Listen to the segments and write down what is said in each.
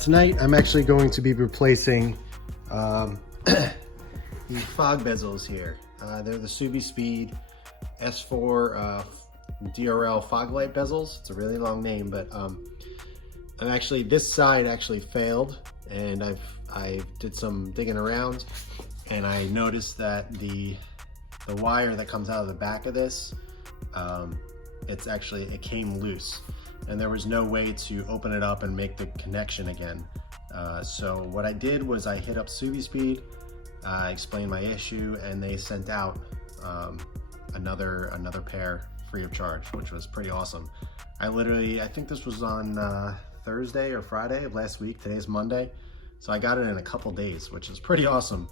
Tonight I'm actually going to be replacing the fog bezels here. They're the Subispeed S4 DRL fog light bezels. It's a really long name, but this side actually failed, and I did some digging around, and I noticed that the wire that comes out of the back of this, it came loose, and there was no way to open it up and make the connection again. So what I did was I hit up Subispeed, explained my issue, and they sent out another pair free of charge, which was pretty awesome. I think this was on Thursday or Friday of last week. Today's Monday, so I got it in a couple days, which is pretty awesome.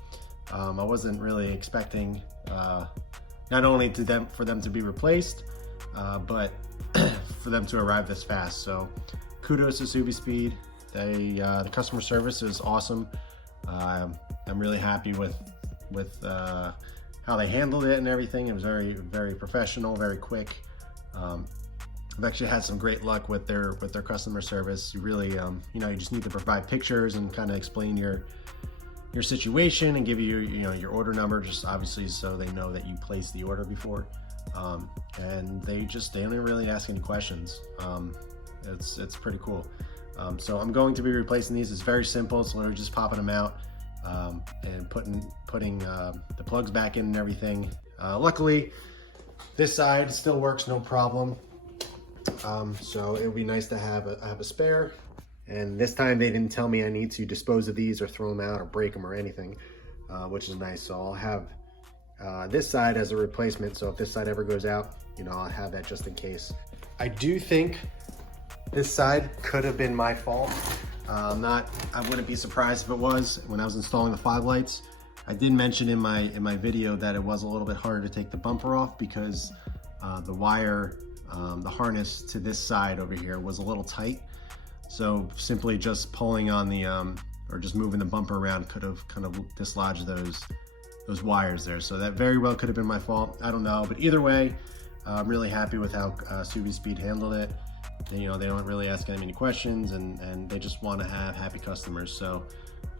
I wasn't really expecting not only for them to be replaced, but for them to arrive this fast. So kudos to Subispeed. The customer service is awesome. I'm really happy with how they handled it and everything. It was very, very professional, very quick. I've actually had some great luck with their customer service. You really, you just need to provide pictures and kind of explain your situation and give you, your order number, just obviously so they know that you placed the order before. And they don't really ask any questions. It's pretty cool. So I'm going to be replacing these. It's very simple. It's literally just popping them out and putting the plugs back in and everything. Luckily, this side still works no problem. So it would be nice to have a spare. And this time they didn't tell me I need to dispose of these or throw them out or break them or anything, which is nice. So I'll have this side as a replacement. So if this side ever goes out, I'll have that just in case. I do think this side could have been my fault. I wouldn't be surprised if it was. When I was installing the fog lights, I did mention in my video that it was a little bit harder to take the bumper off because the wire, the harness to this side over here was a little tight. So simply just pulling on the, or just moving the bumper around could have kind of dislodged those wires there. So that very well could have been my fault. I don't know, but either way, I'm really happy with how Subispeed handled it. They don't really ask any questions, and they just want to have happy customers. So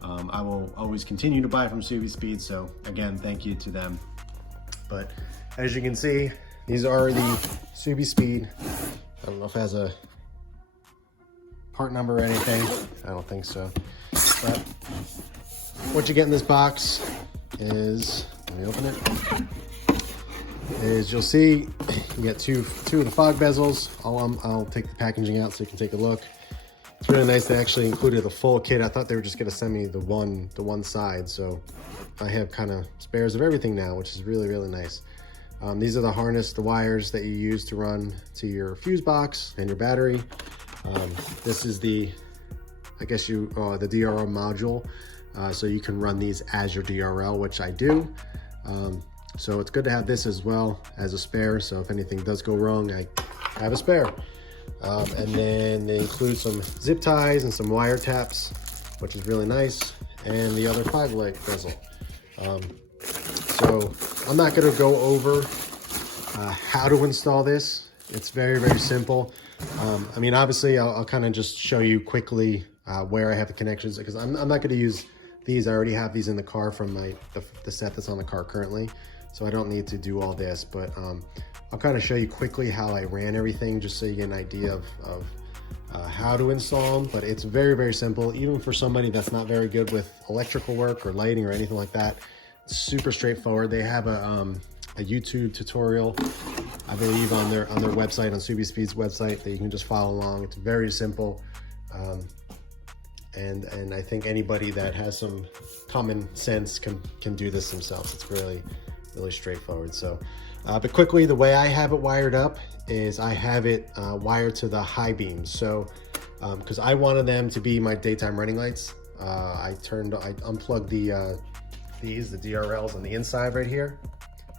I will always continue to buy from Subispeed. So again, thank you to them. But as you can see, these are the Subispeed. I don't know if it has a part number or anything. I don't think so. But what you get in this box is, let me open it, is you'll see you get two of the fog bezels. I'll take the packaging out so you can take a look. It's really nice they actually included the full kit. I thought they were just gonna send me the one side, so I have kind of spares of everything now, which is really, really nice. These are the harness, the wires that you use to run to your fuse box and your battery. This is the DRL module, so you can run these as your DRL, which I do. So it's good to have this as well as a spare, so if anything does go wrong, I have a spare. And then they include some zip ties and some wire taps, which is really nice, and the other fog light bezel. So I'm not going to go over how to install this. It's very, very simple. Obviously I'll kind of just show you quickly where I have the connections, because I'm not going to use these. I already have these in the car from the set that's on the car currently, so I don't need to do all this. But I'll kind of show you quickly how I ran everything, just so you get an idea of how to install them. But it's very, very simple, even for somebody that's not very good with electrical work or lighting or anything like that. It's super straightforward. They have a YouTube tutorial, I believe, on their website, on Subispeed's website, that you can just follow along. It's very simple, and I think anybody that has some common sense can do this themselves. It's really, really straightforward. So, but quickly, the way I have it wired up is I have it wired to the high beams. So, because I wanted them to be my daytime running lights, I unplugged the DRLs on the inside right here,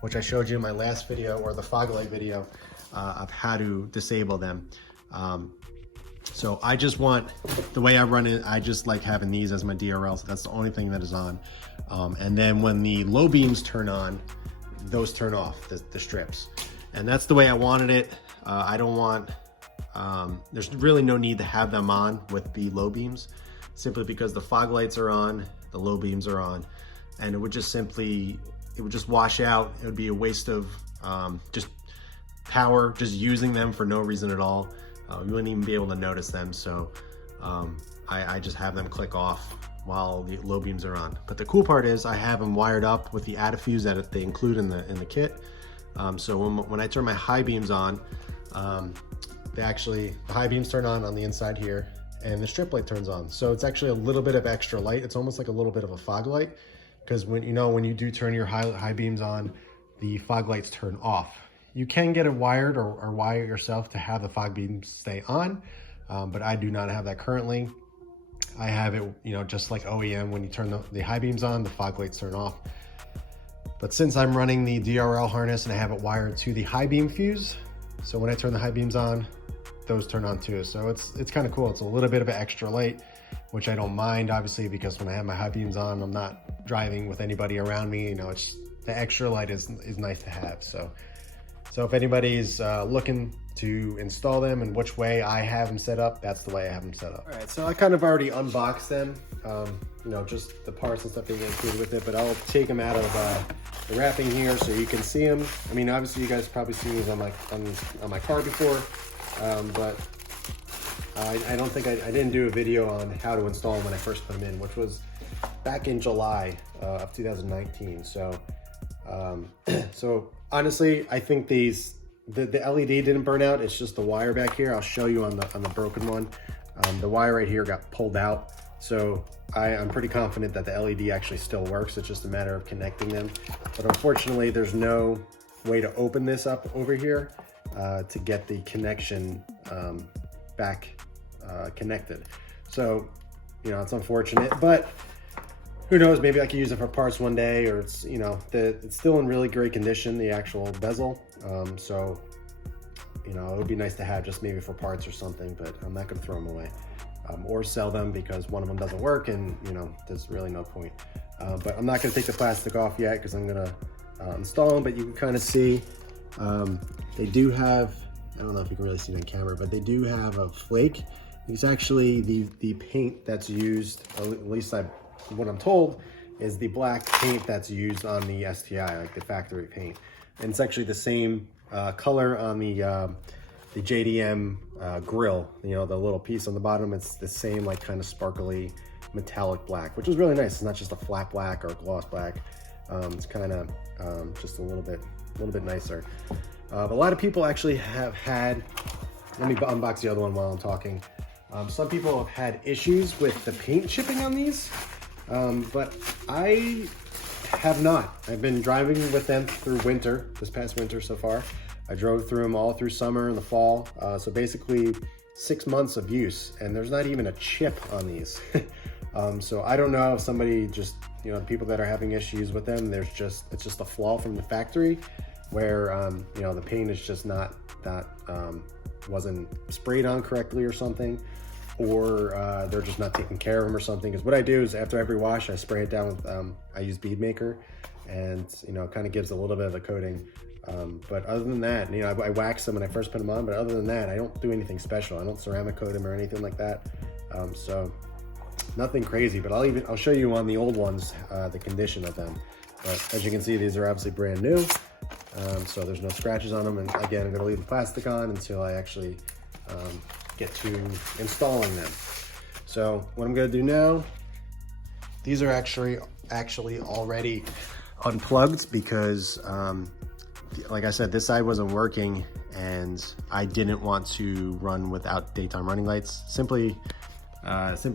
which I showed you in my last video, or the fog light video, of how to disable them. So I just want, the way I run it, I just like having these as my DRLs. That's the only thing that is on. And then when the low beams turn on, those turn off, the strips. And that's the way I wanted it. I don't want, there's really no need to have them on with the low beams. simply because the fog lights are on, the low beams are on, and it would just wash out. It would be a waste of just power, just using them for no reason at all. You wouldn't even be able to notice them. So I just have them click off while the low beams are on. But the cool part is I have them wired up with the add-a-fuse that they include in the kit. So when I turn my high beams on, the high beams turn on the inside here, and the strip light turns on. So it's actually a little bit of extra light. It's almost like a little bit of a fog light, because when you do turn your high beams on, the fog lights turn off. You can get it wired or wire it yourself to have the fog beams stay on, but I do not have that currently. I have it, just like OEM, when you turn the high beams on, the fog lights turn off. But since I'm running the DRL harness and I have it wired to the high beam fuse, so when I turn the high beams on, those turn on too. So it's kind of cool. It's a little bit of an extra light, which I don't mind, obviously, because when I have my high beams on, I'm not driving with anybody around me. It's the extra light is nice to have. So if anybody's looking to install them and which way I have them set up, that's the way I have them set up. All right, so I kind of already unboxed them, just the parts and stuff that get included with it, but I'll take them out of the wrapping here so you can see them. I mean, obviously you guys probably seen these on my car before, but I don't think I didn't do a video on how to install them when I first put them in, which was back in July of 2019. So honestly, I think the LED didn't burn out. It's just the wire back here. I'll show you on the broken one. The wire right here got pulled out. So I'm pretty confident that the LED actually still works. It's just a matter of connecting them. But unfortunately, there's no way to open this up over here to get the connection back connected. So, it's unfortunate, but who knows, maybe I could use it for parts one day, or it's, it's still in really great condition, the actual bezel. So, it would be nice to have just maybe for parts or something, but I'm not gonna throw them away or sell them because one of them doesn't work, and there's really no point. But I'm not gonna take the plastic off yet because I'm gonna install them, but you can kind of see they do have, I don't know if you can really see it on camera, but they do have a flake. It's actually the paint that's used, at least what I'm told, is the black paint that's used on the STI, like the factory paint. And it's actually the same color on the JDM grill, the little piece on the bottom. It's the same, like, kind of sparkly metallic black, which is really nice. It's not just a flat black or a gloss black. It's kind of just a little bit nicer. But a lot of people actually have had, let me unbox the other one while I'm talking. Some people have had issues with the paint chipping on these, but I have not. I've been driving with them through winter, this past winter so far. I drove through them all through summer and the fall. So basically 6 months of use, and there's not even a chip on these. So I don't know if somebody just, the people that are having issues with them, it's just a flaw from the factory where, the paint is just wasn't sprayed on correctly or something, or they're just not taking care of them or something. Because what I do is after every wash, I spray it down with, I use bead maker, and it kind of gives a little bit of a coating. But other than that, I wax them when I first put them on, but other than that, I don't do anything special. I don't ceramic coat them or anything like that. So nothing crazy, but I'll show you on the old ones, the condition of them. But as you can see, these are obviously brand new. So there's no scratches on them. And again, I'm gonna leave the plastic on until I actually get to installing them. So what I'm gonna do now, these are actually already unplugged because like I said, this side wasn't working and I didn't want to run without daytime running lights, simply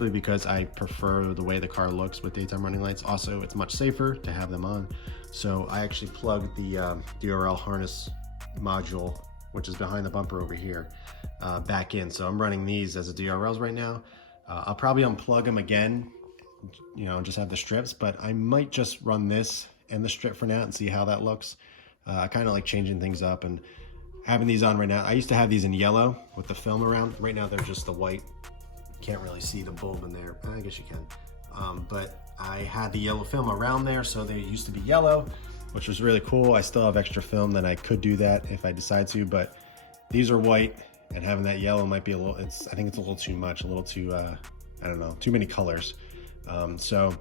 because I prefer the way the car looks with daytime running lights. Also, it's much safer to have them on. So I actually plugged the DRL harness module, which is behind the bumper over here, back in. So I'm running these as a DRLs right now. I'll probably unplug them again, and just have the strips, but I might just run this and the strip for now and see how that looks. I kind of like changing things up and having these on right now. I used to have these in yellow with the film around. Right now they're just the white. Can't really see the bulb in there. I guess you can. But I had the yellow film around there, so they used to be yellow, which was really cool. I still have extra film that I could do that if I decide to, but these are white, and having that yellow might be a little, I think it's a little too much, a little too I don't know, too many colors. So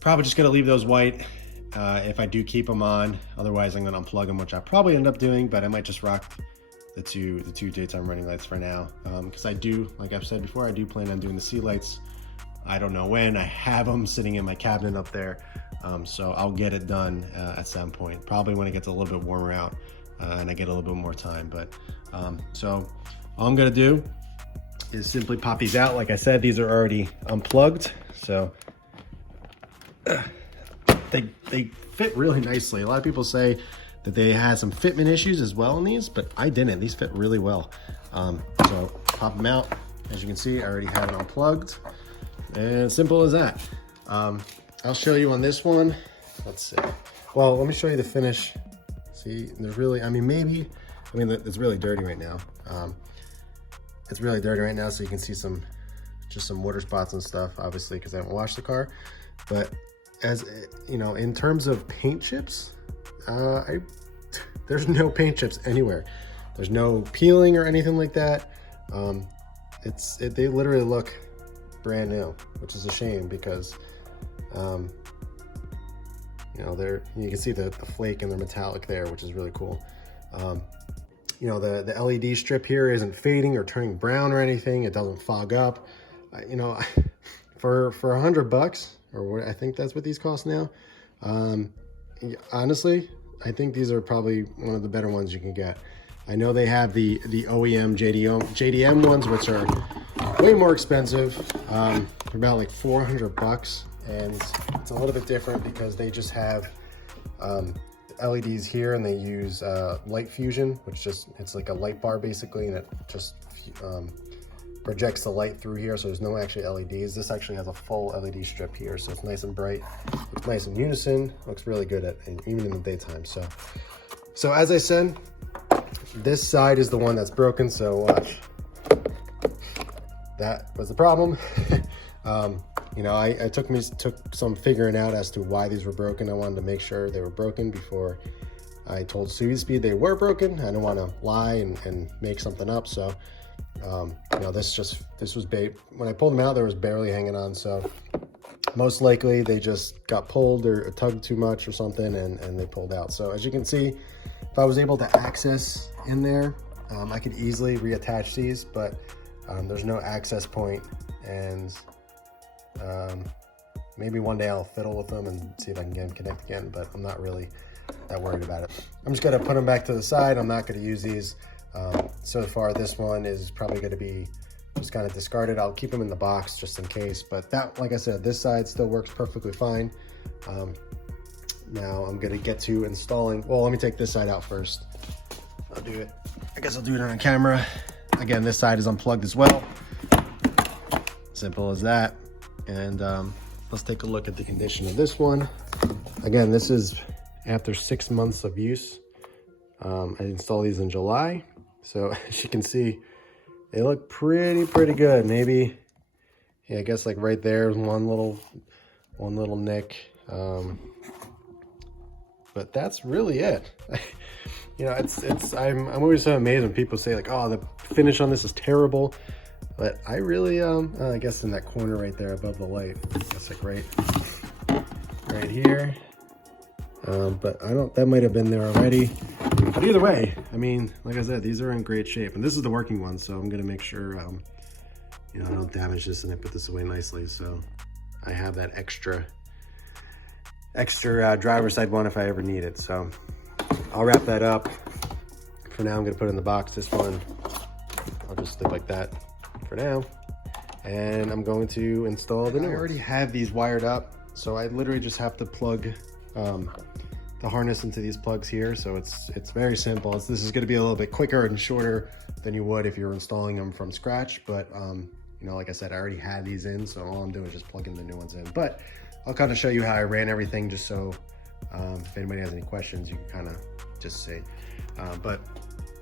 probably just gonna leave those white if I do keep them on. Otherwise I'm gonna unplug them, which I probably end up doing, but I might just rock the two daytime running lights for now. Because I do, like I've said before, I do plan on doing the sea lights. I don't know when. I have them sitting in my cabinet up there. So I'll get it done at some point, probably when it gets a little bit warmer out and I get a little bit more time. But so all I'm gonna do is simply pop these out. Like I said, these are already unplugged, so they fit really nicely. A lot of people say that they had some fitment issues as well in these, but I didn't. These fit really well. So pop them out. As you can see, I already have it unplugged, and simple as that. I'll show you on this one. Let's see. Well, let me show you the finish. See, there's really, it's really dirty right now. It's really dirty right now, so you can see just some water spots and stuff, obviously, because I haven't washed the car. But as you know, in terms of paint chips, there's no paint chips anywhere. There's no peeling or anything like that. They literally look brand new, which is a shame because you know, you can see the flake and the metallic there, which is really cool. You know, the LED strip here isn't fading or turning brown or anything. It doesn't fog up. You know, for $100, or what I think that's what these cost now. Honestly, I think these are probably one of the better ones you can get. I know they have the OEM JDM ones, which are way more expensive. They're about like $400, and it's a little bit different because they just have LEDs here, and they use light fusion, which it's like a light bar basically, and it just projects the light through here, so there's no actually LEDs. This actually has a full LED strip here, so it's nice and bright. It's nice in unison. Looks really good even in the daytime. So as I said, this side is the one that's broken. So watch. That was the problem. You know, I took some figuring out as to why these were broken. I wanted to make sure they were broken before I told Subispeed they were broken. I didn't want to lie and make something up. So, you know, this was when I pulled them out, there was barely hanging on. So most likely they just got pulled or tugged too much or something, and they pulled out. So as you can see, if I was able to access in there, I could easily reattach these, but there's no access point, and maybe one day I'll fiddle with them and see if I can get them connect again, but I'm not really that worried about it. I'm just gonna put them back to the side. I'm not gonna use these. So far, this one is probably gonna be just kind of discarded. I'll keep them in the box just in case, but that, like I said, this side still works perfectly fine. Now I'm gonna get to installing, well, let me take this side out first. I'll do it, I guess I'll do it on camera. Again, this side is unplugged as well. Simple as that. And let's take a look at the condition of this one. Again, this is after 6 months of use. I installed these in July. So as you can see, they look pretty good. Maybe, yeah, I guess like right there is one little nick. But that's really it. You know, I'm always so amazed when people say like, oh, the finish on this is terrible. But I really, I guess in that corner right there above the light, that's like right here. But that might have been there already. But either way, I mean, like I said, these are in great shape, and this is the working one, so I'm gonna make sure, you know, I don't damage this and I put this away nicely. So I have that extra driver's side one if I ever need it. So I'll wrap that up. For now, I'm gonna put it in the box. This one, I'll just stick like that for now. And I'm going to install the new ones. I already have these wired up, so I literally just have to plug the harness into these plugs here. So it's very simple. This is gonna be a little bit quicker and shorter than you would if you're installing them from scratch. But you know, like I said, I already had these in, so all I'm doing is just plugging the new ones in. But I'll kind of show you how I ran everything, just so if anybody has any questions, you can kind of just say. But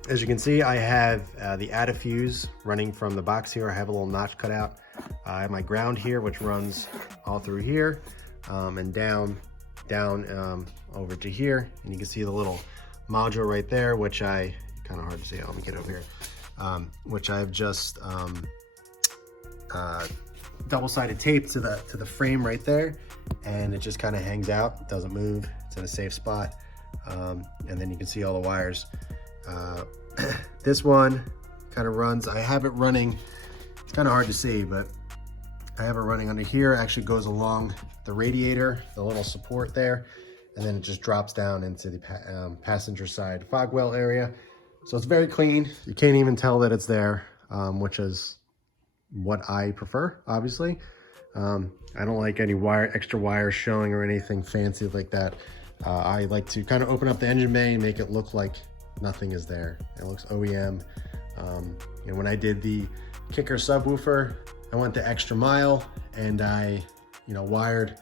as you can see, I have the add a fuse running from the box here. I have a little notch cut out. I have my ground here, which runs all through here and down over to here. And you can see the little module right there, which kind of hard to see. Let me get over here. Which I've just double-sided tape to the frame right there, and it just kind of hangs out. It doesn't move. It's in a safe spot. And then you can see all the wires. This one kind of runs. I have it running. It's kind of hard to see, but I have it running under here. It actually goes along the radiator, the little support there, and then it just drops down into the passenger side fog well area. So it's very clean. You can't even tell that it's there, which is what I prefer, obviously. I don't like any extra wires showing or anything fancy like that. I like to kind of open up the engine bay and make it look like nothing is there. It looks OEM. You know, when I did the kicker subwoofer, I went the extra mile and I, you know, wired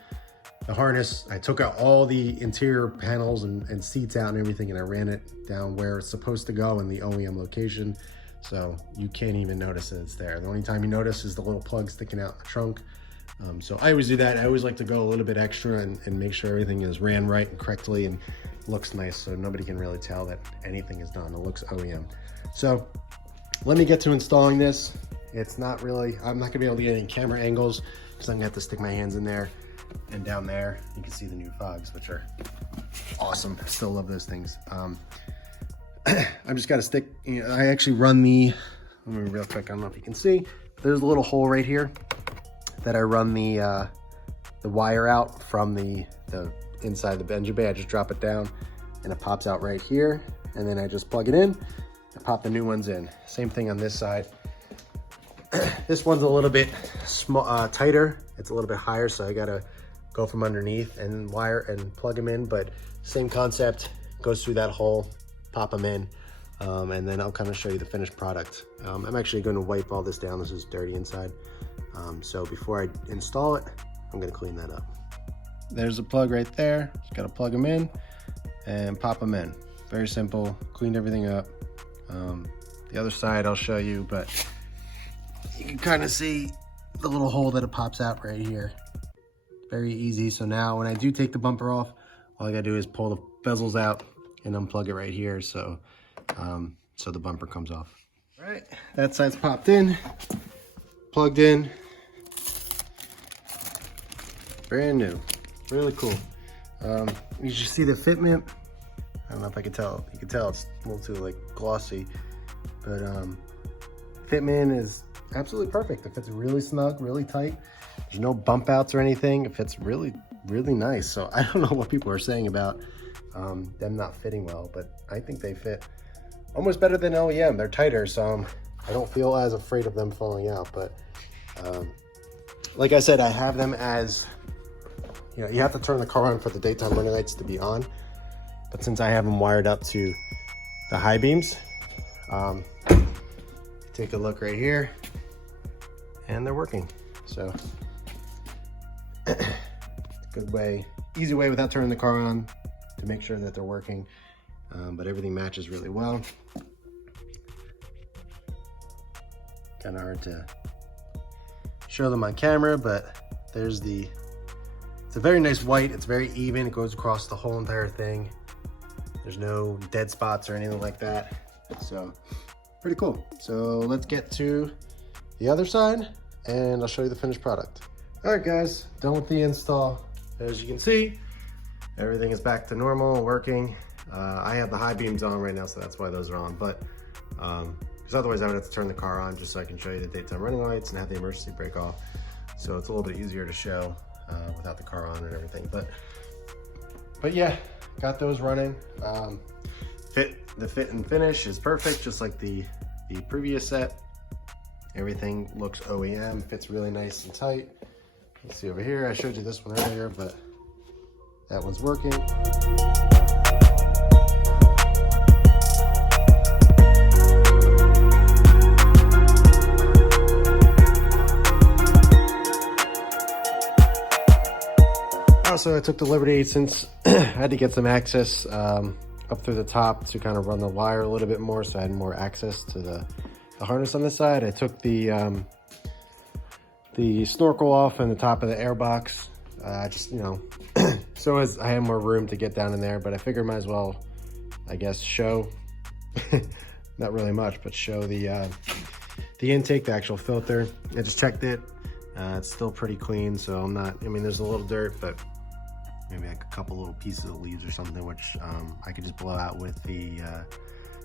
the harness. I took out all the interior panels and seats out and everything, and I ran it down where it's supposed to go in the OEM location. So you can't even notice that it's there. The only time you notice is the little plug sticking out the trunk. So I always do that. I always like to go a little bit extra and make sure everything is ran right and correctly and looks nice, so nobody can really tell that anything is done. It looks OEM. So let me get to installing this. It's not really, I'm not gonna be able to get any camera angles because I'm gonna have to stick my hands in there. And down there, you can see the new fogs, which are awesome. I still love those things. I'm just gotta stick, you know, I actually run the, let me real quick, I don't know if you can see, there's a little hole right here that I run the wire out from the inside the engine bay. I just drop it down and it pops out right here. And then I just plug it in and pop the new ones in. Same thing on this side. This one's a little bit tighter. It's a little bit higher, so I gotta go from underneath and wire and plug them in, but same concept, goes through that hole, pop them in, and then I'll kind of show you the finished product. I'm actually going to wipe all this down. This is dirty inside. So before I install it, I'm gonna clean that up. There's a plug right there. Just gotta plug them in and pop them in. Very simple, cleaned everything up. The other side I'll show you, but you can kind of see the little hole that it pops out right here. Very easy. So now when I do take the bumper off, all I gotta do is pull the bezels out and unplug it right here, so so the bumper comes off. All right, that side's popped in, plugged in, brand new, really cool. You should see the fitment. I don't know if I can tell. You can tell it's a little too like glossy, but fitment is absolutely perfect. It fits really snug, really tight. There's no bump outs or anything. It fits really, really nice. So I don't know what people are saying about them not fitting well, but I think they fit almost better than OEM. They're tighter, so I don't feel as afraid of them falling out. But like I said, I have them as, you know, you have to turn the car on for the daytime running lights to be on. But since I have them wired up to the high beams, take a look right here, and they're working. So good way, easy way without turning the car on to make sure that they're working. But everything matches really well. Kind of hard to show them on camera, but there's the, it's a very nice white. It's very even. It goes across the whole entire thing. There's no dead spots or anything like that. So pretty cool. So let's get to the other side and I'll show you the finished product. All right, guys, done with the install. As you can see, everything is back to normal, working. I have the high beams on right now, so that's why those are on. But because otherwise I would have to turn the car on just so I can show you the daytime running lights and have the emergency brake off. So it's a little bit easier to show without the car on and everything. But yeah, got those running. The fit and finish is perfect, just like the previous set. Everything looks OEM, fits really nice and tight. Let's see over here, I showed you this one earlier, but that one's working. Also, I took the liberty, since I had to get some access up through the top to kind of run the wire a little bit more, so I had more access to the harness on this side. I took the snorkel off and the top of the airbox, just, you know, so as I have more room to get down in there, but I figured might as well, I guess, show, not really much, but show the intake, the actual filter. I just checked it. It's still pretty clean, so I'm not, I mean, there's a little dirt, but maybe like a couple little pieces of leaves or something, which I could just blow out with the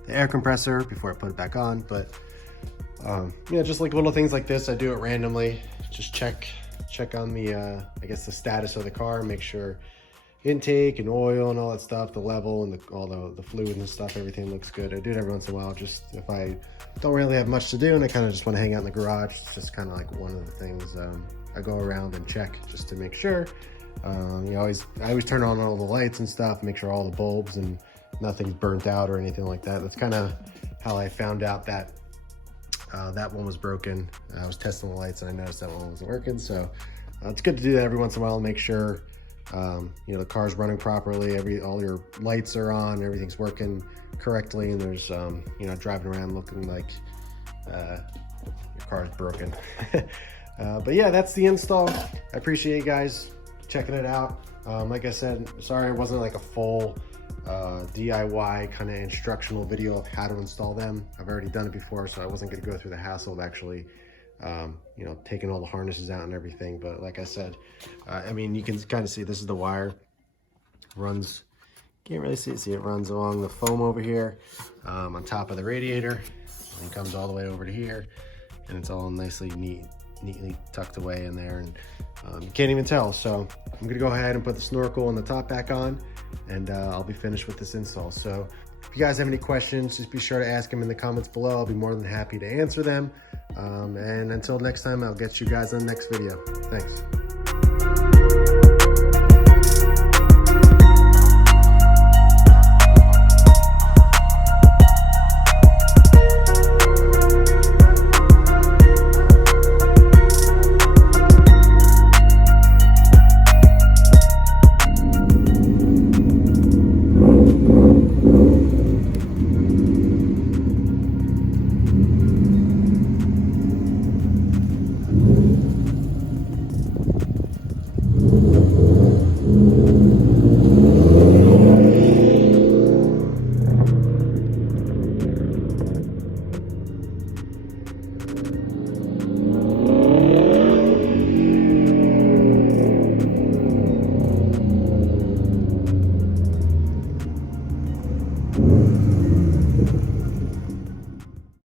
air compressor before I put it back on. But yeah, just like little things like this, I do it randomly. Just check on the, I guess the status of the car, make sure intake and oil and all that stuff, the level and all the fluid and stuff, everything looks good. I do it every once in a while, just if I don't really have much to do and I kind of just want to hang out in the garage. It's just kind of like one of the things I go around and check just to make sure. I always turn on all the lights and stuff, make sure all the bulbs and nothing's burnt out or anything like that. That's kind of how I found out that that one was broken. I was testing the lights and I noticed that one wasn't working. So it's good to do that every once in a while and make sure you know, the car's running properly, all your lights are on, everything's working correctly, and there's you know, driving around looking like your car's broken. But yeah, that's the install. I appreciate you guys checking it out. Like I said, sorry it wasn't like a full DIY kind of instructional video of how to install them. I've already done it before, so I wasn't going to go through the hassle of actually you know, taking all the harnesses out and everything. But like I said, I mean, you can kind of see this is the wire. Runs, can't really see it. See, it runs along the foam over here on top of the radiator, and comes all the way over to here, and it's all nicely neatly tucked away in there, and you can't even tell. So I'm gonna go ahead and put the snorkel and the top back on, and I'll be finished with this install. So if you guys have any questions, just be sure to ask them in the comments below. I'll be more than happy to answer them. And until next time, I'll get you guys on the next video. Thanks.